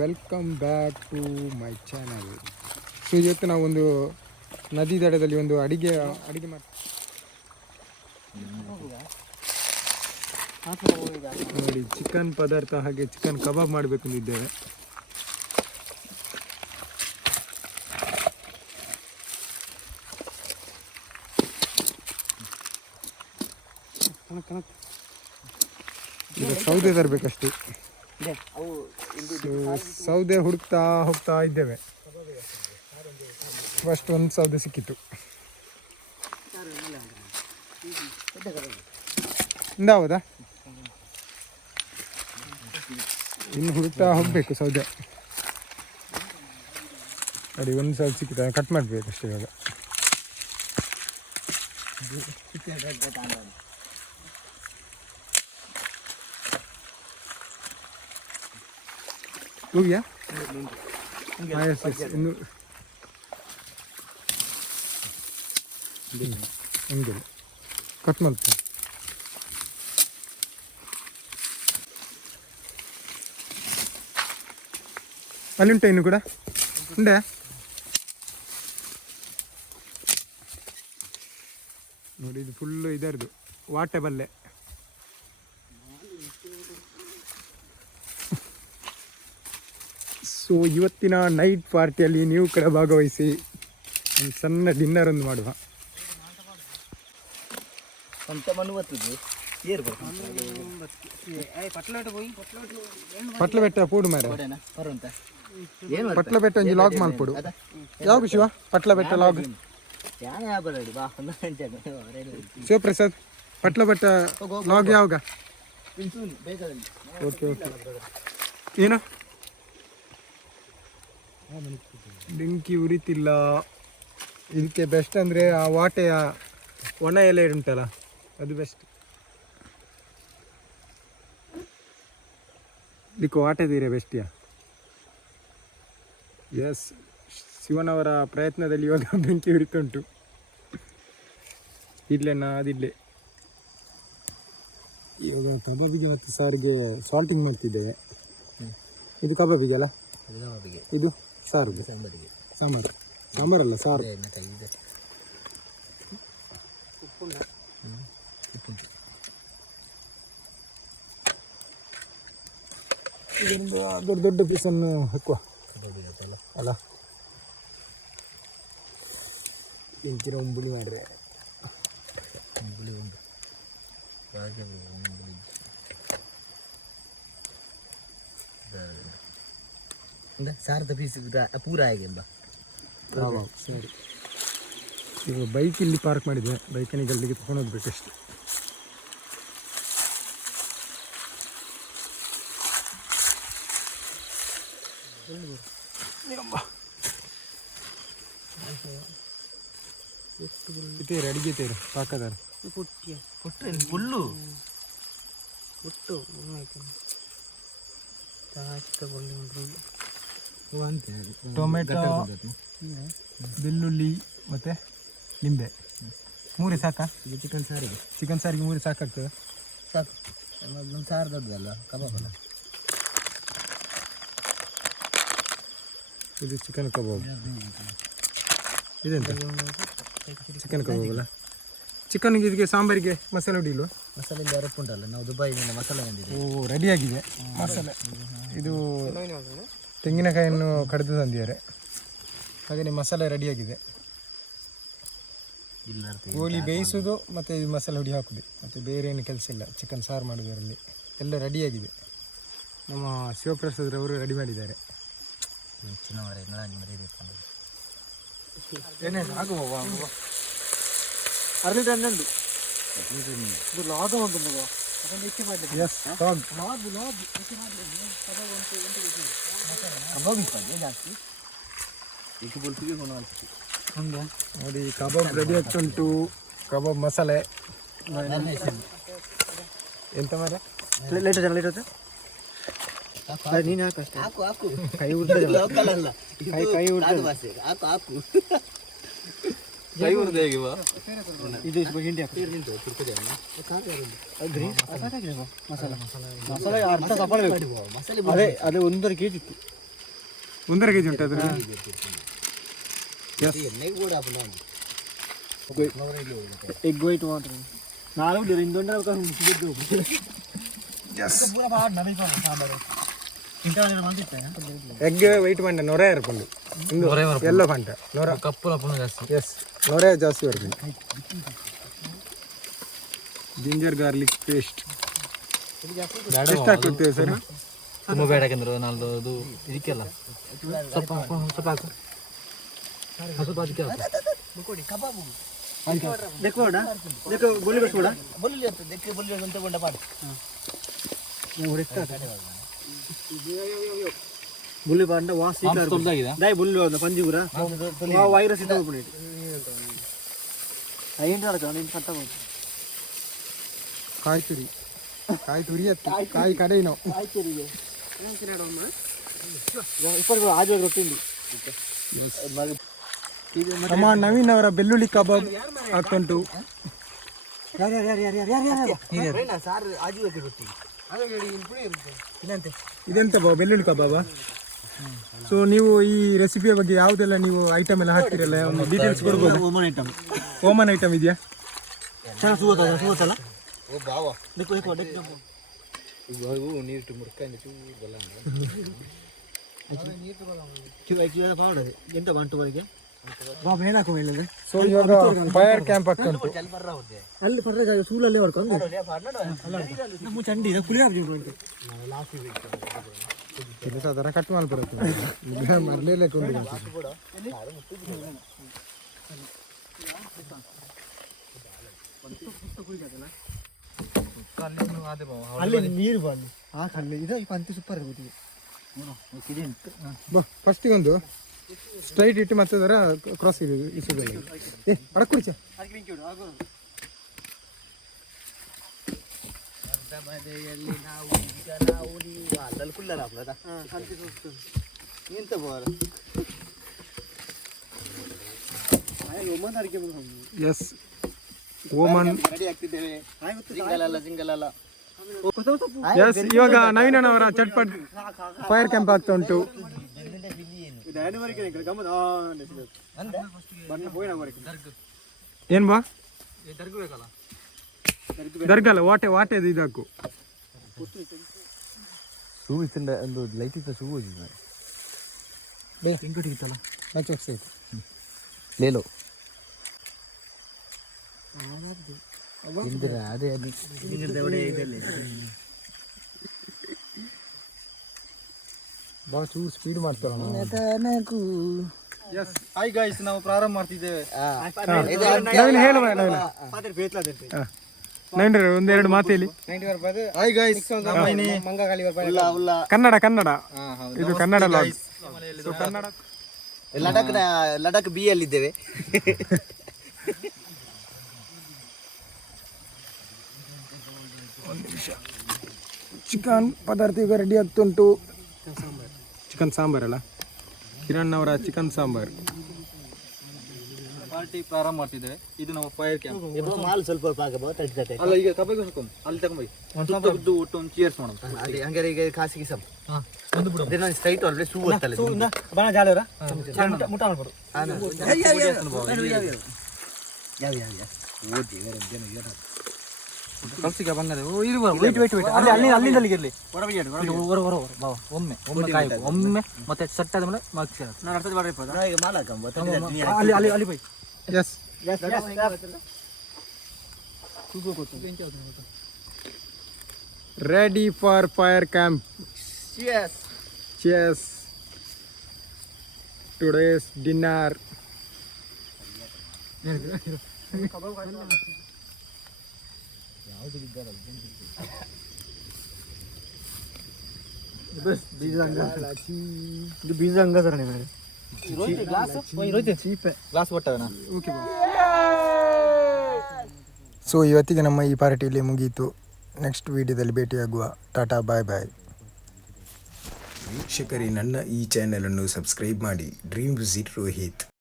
Welcome back to my channel. So ಇವತ್ತು ನಾವು ಒಂದು ನದಿ ದಡದಲ್ಲಿ ಒಂದು ಅಡಿಗೆ ನೋಡಿ, ಚಿಕನ್ ಪದಾರ್ಥ ಹಾಗೆ ಚಿಕನ್ ಕಬಾಬ್ ಮಾಡಬೇಕಂದಿದ್ದೇವೆ. ಸೌದೆ ತರಬೇಕಷ್ಟೇ. ಸೌದೆ ಹುಡುಕ್ತಾ ಹೋಗ್ತಾ ಇದ್ದೇವೆ. ಫಸ್ಟ್ ಒಂದು ಸೌದೆ ಸಿಕ್ಕಿತ್ತು. ಹೌದಾ, ಇನ್ನು ಹುಡುಕ್ತಾ ಹೋಗ್ಬೇಕು ಸೌದೆ. ನೋಡಿ, ಒಂದು ಸೌದೆ ಸಿಕ್ಕಿತ್ತು, ಕಟ್ ಮಾಡಬೇಕಷ್ಟೇ ಇವಾಗ. ಹೋಗಿಯಾ? ಇನ್ನು ಹಂಗೆ ಕಟ್ ಮಾಡ್ತೀನಿ. ಅಲ್ಲಿ ಉಂಟಾ ಇನ್ನು ಕೂಡ ಉಂಡೆ? ನೋಡಿ, ಇದು ಫುಲ್ಲು ಇದರದು ವಾಟೆಬಲ್ಲೆ. ಸೊ ಇವತ್ತಿನ ನೈಟ್ ಪಾರ್ಟಿಯಲ್ಲಿ ನೀವು ಕೂಡ ಭಾಗವಹಿಸಿ ಒಂದು ಸಣ್ಣ ಡಿನ್ನರ್ ಒಂದು ಮಾಡುವ. ಪಟ್ಲ ಬೆಟ್ಟ ಪೂಡು ಮಾರ, ಪಟ್ಲ ಬೆಟ್ಟ ಒಂದು ಲಾಗ್ ಮಾಡ್ಕೊಡು. ಯಾವಾಗ ಶಿವ ಪಟ್ಲ ಬೆಟ್ಟ ಲಾಗ್? ಶಿವಪ್ರಸಾದ್, ಪಟ್ಲ ಬೆಟ್ಟ ಲಾಗ್ ಯಾವಾಗ? Okay okay. ಏನು ಬೆಂಕಿ ಉರಿತಿಲ್ಲ. ಇದಕ್ಕೆ ಬೆಸ್ಟ್ ಅಂದರೆ ಆ ವಾಟೆಯ ಒಣ ಎಲೆ ಉಂಟಲ್ಲ, ಅದು ಬೆಸ್ಟ್. ಇದಕ್ಕೆ ವಾಟೆದೀರೆ ಬೆಸ್ಟಿಯಾ? ಎಸ್, ಶಿವನವರ ಪ್ರಯತ್ನದಲ್ಲಿ ಇವಾಗ ಬೆಂಕಿ ಉರಿತುಂಟು. ಇಲ್ಲೇನಾ? ಅದಿಲ್ಲೇ. ಇವಾಗ ಕಬಾಬಿಗೆ ಮತ್ತು ಸಾರಿಗೆ ಸಾಲ್ಟಿಂಗ್ ಮಾಡ್ತಿದ್ದೇವೆ. ಇದು ಕಬಾಬಿಗೆ ಅಲ್ಲ, ಇದು ಸಾರು. ಸಾಂಬಾರು, ಸಾಂಬಾರಲ್ಲ ಸಾರು. ಇದೊಂದು ದೊಡ್ಡ ದೊಡ್ಡ ಪೀಸನ್ನು ಹಾಕುವ ಅಲ್ಲ. ಇಂಚಿನ ಉಂಬುಳಿ ಮಾಡ್ರೆ ಸಾರದ ಪೀಸ್ ಪೂರ ಆಗಿಲ್ಲ. ಸರಿ, ಇವಾಗ ಬೈಕ್ ಇಲ್ಲಿ ಪಾರ್ಕ್ ಮಾಡಿದೆ. ಬೈಕನಿಗೆ ಅಲ್ಲಿಗೆ ತಗೊಂಡು ಹೋಗ್ಬೇಕಷ್ಟೆ. ಇತೇರು ಅಡಿಗೆ ತೇರು ಪಾಕದಾರ ಫುಲ್ಲು ಟೊಮೆಟೊ, ಬೆಳ್ಳುಳ್ಳಿ ಮತ್ತು ನಿಂಬೆ ಮೂರೇ ಸಾಕಾ? ಇದು ಚಿಕನ್ ಸಾರಿಗೆ. ಚಿಕನ್ ಸಾರಿಗೆ ಮೂರೇ ಸಾಕಾಗ್ತದೆ? ಸಾಕು. ಒಂದು ಸಾರು ದೊಡ್ಡದಲ್ಲ, ಕಬಾಬ್ ಅಲ್ಲ. ಇದು ಚಿಕನ್ ಕಬಾಬ್. ಇದೆಂತ ಚಿಕನ್ ಕಬಾಬ್ ಅಲ್ಲ? ಚಿಕನ್ಗೆ ಇದಕ್ಕೆ ಸಾಂಬಾರಿಗೆ ಮಸಾಲೆ ಹೊಡಿಲ್ವ? ಮಸಾಲೆ ಇಲ್ಲಿ ಅರಪ್ಪು ಉಂಟಲ್ಲ, ನಾವು ದುಬೈನಿಂದ ಮಸಾಲೆ ಬಂದಿದೆ. ಓ, ರೆಡಿಯಾಗಿದೆ ಮಸಾಲೆ. ಇದು ತೆಂಗಿನಕಾಯಿಯನ್ನು ಕಡಿದು ತಂದಿದ್ದಾರೆ. ಹಾಗೆಯೇ ಮಸಾಲೆ ರೆಡಿಯಾಗಿದೆ. ಕೋಳಿ ಬೇಯಿಸೋದು ಮತ್ತು ಇದು ಮಸಾಲೆ ಹುಡಿ ಹಾಕೋದು, ಮತ್ತು ಬೇರೆ ಏನು ಕೆಲಸ ಇಲ್ಲ. ಚಿಕನ್ ಸಾರು ಮಾಡೋದರಲ್ಲಿ ಎಲ್ಲ ರೆಡಿಯಾಗಿದೆ. ನಮ್ಮ ಶಿವಪ್ರಸಾದ್ರವರು ರೆಡಿ ಮಾಡಿದ್ದಾರೆ. ಏನೇನು ಆಗುವ ಅರ್ಲಿ ಟನ್ನುಂಟು. ಇದು ಲಾಗ ಉಂಟು. ಎಸ್, ನೋಡಿ ಕಬಾಬ್ ರೆಡಿ ಆಗ್ತುಂಟು. ಕಬಾಬ್ ಮಸಾಲೆ ಎಂತ ಮಾರ ಲೇಟ್ ಲೇಟ್ ನೀನು ಹಾಕಷ್ಟೇ. ಕೈ ಉಡ್ತದೆ, ಕೈ ಉಡ್ತದೆ. ಇದು ಹಿಂಡಿ ಮಸಾಲೆ ಅರ್ಧ ತಗೊಳ್ಬೇಕು. ಅದೇ 1.5 kg ಇತ್ತು. 1.5 kg ಉಂಟು ಅದ್ರ ಎಗ್ ವೈಟ್ ಮಾತ್ರ ನಾಲ್ಕು ಇಂದೊಂದು ಎಗ್ ವೈಟ್ ಪಂಡ ನೊರೆ ಇರ್ಕೊಂಡು ಎಲ್ಲ ಪಂಟ ನೊರ ಕಪ್ಪು ಜಾಸ್ತಿ ಎಸ್ ನೊರೆ ಜಾಸ್ತಿ ಬರ್ತದೆ ಜಿಂಜರ್ ಗಾರ್ಲಿಕ್ ಪೇಸ್ಟ್ ಎಷ್ಟು ಹಾಕ್ಬಿಡ್ತೇವೆ ಸರ್ ತುಂಬ ಬೇಡ ಯಾಕಂದ್ರೆ ನಾಲ್ದು ಅದು ಇದಕ್ಕೆಲ್ಲ ಸ್ವಲ್ಪ ಸ್ವಲ್ಪ ಹಾಕು ಸ್ವಲ್ಪ ಅದಕ್ಕೆ ಬುಲ್ಲಿ ಬಂಡ ವಾಸಿ ದೈ ಬುಲ್ಲಿ ಪಂಜಿಗುರ ವೈರಸ್ ಇದ್ದ ಕಾಯಿ ತುರಿ ಎತ್ತು ಕಾಯಿ ಕಡೆ ನಾವು ನಮ್ಮ ನವೀನ್ ಅವರ ಬೆಳ್ಳುಳ್ಳಿ ಕಬಾಬ್ ಹಾಕೊಂಡು ಇದೆಂತ ಬೆಳ್ಳುಳ್ಳಿ ಕಬಾಬಾ ಸೊ ನೀವು ಈ ರೆಸಿಪಿಯ ಬಗ್ಗೆ ಯಾವುದೆಲ್ಲ ನೀವು ಐಟಮ್ ಎಲ್ಲ ಹಾಕ್ತಿರಲ್ಲ ಒಂದು ಡೀಟೇಲ್ಸ್ ಕೊಡ್ಬೋದು ಓಮನ್ ಐಟಮ್ ಇದೆಯಾ ಸೊ ಇವಾಗ ಫೈರ್ ಕ್ಯಾಂಪ್ ಆಗ್ತಂತು ಅಲ್ಲಿ ಪರ್ರೆ ಸೂಲಲ್ಲೇ ಹೊಡ್ಕೊಂಡು ಚಂಡಿ ಇಲ್ಲ ಸಾಧಾರಣ ಕಟ್ ಮಾಡಿ ಬರುತ್ತೆ ಮರಲೇಲೆ ಕೊಂಡು ಅಲ್ಲಿ ನೀರು ಬಂದು ಆ ಕಲ್ಲು ಇದು ಪಂತಿ ಸೂಪರ್ ಫಸ್ಟಿಗೆ ಒಂದು ಸ್ಟ್ರೈಟ್ ಇಟ್ಟು ಮತ್ತೆ ಅದರ ಕ್ರಾಸ್ ಇದೆ ಇಸುಗಲ್ಲ ಏ ಅಡಕ್ ಕುಡಿಚ ಎಸ್ ಓಮನ್ ಎಸ್ ಇವಾಗ ನವೀನವರ ಚಟ್ಪಟ್ ಫೈರ್ ಕ್ಯಾಂಪ್ ಆಗ್ತಾ ಉಂಟು ಏನ್ ಬಾ ದರ್ಗಲ್ಲ ವಾಟೆ ವಾಟೆದು ಇದಾಕು ಶೂ ಇತ್ತಂಡ ಒಂದು ಲೈಟ್ ಇತ್ತ ಶೂ ಹೋಗಿದ್ದ ಲೇಲೋ ಅದೇ ಬಾ ಚೂರು ಸ್ಪೀಡ್ ಮಾಡ್ತಾರ ಹಾಯ್ ಗೈಸ್ ನಾವು ಪ್ರಾರಂಭ ಮಾಡ್ತಿದ್ದೇವೆ ಒಂದೆರಡು ಮಾತೇಲಿ ಹಾಯ್ ಗೈಸ್ ಕನ್ನಡ ಕನ್ನಡ ಇದು ಕನ್ನಡ ಕನ್ನಡ ಲಡಾಖ್ ಬಿ ಅಲ್ಲಿದ್ದೇವೆ ಚಿಕನ್ ಪದಾರ್ಥ ಈಗ ರೆಡಿ ಆಗ್ತುಂಟು ಚಿಕನ್ ಸಾಂಬಾರಲ್ಲ ಕಿರಣ್ ಅವರ ಚಿಕನ್ ಸಾಂಬಾರ್ ಪಾರ್ಟಿ ಪ್ರಾರಂಭ ಮಾಡ್ತಿದ್ದೇವೆ ಇದು ನಮ್ಮ ಫೈರ್ ಕ್ಯಾಂಪ್ ಮಾಲ್ ಸ್ವಲ್ಪ ಅಲ್ಲ ಈಗ ಕಬಾಬ್ ಹಾಕೋಣ ಅಲ್ಲಿ ತಗೊಂಬೈ ಒಂದು ಒಟ್ಟು ಒಂದು ಚೀರ್ಸ್ ಮಾಡೋಣ ಹಂಗಾರೆ ಈಗ ಖಾಸಿಗೆ ಸಬ್ ಒಂದು ಬಿಡು ಇದನ್ನ ಸ್ಟ್ರೈಟ್ ಆಲ್ರೆಡಿ ಸೂ ಒತ್ತಲ್ಲ ಬಣ ಜಾಲವರ ಮುಟ ಮಾಡ್ಬೋದು ಓದಿ ಜನ ಕಲ್ಸಿಗೆ ಬಂದರೆ ಇದು ವೇಟ್ ಅಲ್ಲಿ ಅಲ್ಲಿ ಅಲ್ಲಿಂದ ಅಲ್ಲಿಗೆ ಇರಲಿ ಒಮ್ಮೆ ಕಾಯಿ ಒಮ್ಮೆ ಮತ್ತೆ ಸೆಟ್ ಆದ್ಮೇಲೆ ನಾನು ಅರ್ಥದ ಮಾಡಿ ಅಲ್ಲಿ ಅಲ್ಲಿ ಅಲ್ಲಿ ಬೈ ಎಸ್ ready for fire camp cheers today's dinner ಬೀಜ ಹಂಗದರ ಗ್ಲಾಸ್ ಕೊಟ್ಟವನ ಓಕೆ ಸೊ ಇವತ್ತಿಗೆ ನಮ್ಮ ಈ ಪಾರ್ಟಿಯಲ್ಲಿ ಮುಗಿಯಿತು ನೆಕ್ಸ್ಟ್ ವಿಡಿಯೋದಲ್ಲಿ ಭೇಟಿಯಾಗುವ ಟಾಟಾ ಬಾಯ್ ಬಾಯ್ ವೀಕ್ಷಕರೇ ನನ್ನ ಈ ಚಾನೆಲನ್ನು ಸಬ್ಸ್ಕ್ರೈಬ್ ಮಾಡಿ ಡ್ರೀಮ್ ವಿಸಿಟ್ ರೋಹಿತ್